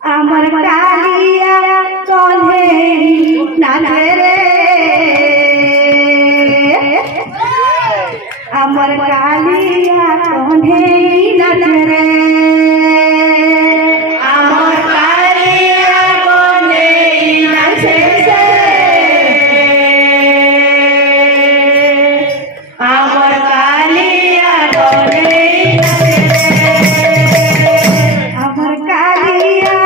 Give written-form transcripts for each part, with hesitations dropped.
আমার কালিয়া কনে নাচে রে আমার কালিয়া কনে নাচে রে আমার কালিয়া কনে নাচে রে আমার কালিয়া কনে আমার কালিয়া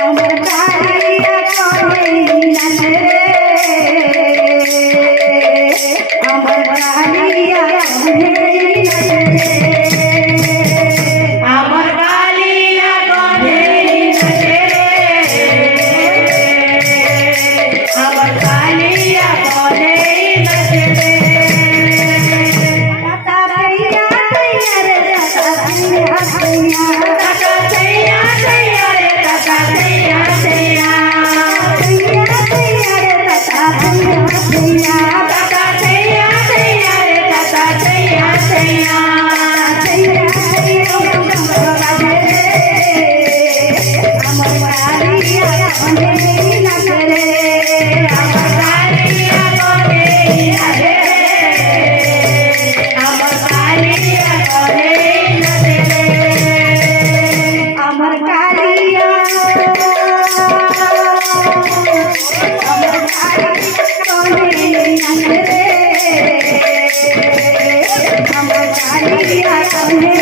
আমার কালিয়া কনে নাচে রে আমার কালিয়া কনে নাচে রে আমার কালিয়া কনে নাচে রে আমার কালিয়া কনে নাচে রে তাতা থैया थैया रे ताता थैया थैया ताता थैया थैया रे ताता थैया थैया थैया थैया रे ताता थैया थैया ताता थैया थैया रे ताता थैया थैया थैया थैया बाजे रे আমার কালিয়া কনে নাচে রে আমার কালিয়া কনে নাচে রে আমার কালিয়া কনে নাচে রে আমার কালিয়া আমার কালিয়া কনে নাচে রে আমার কালিয়া কনে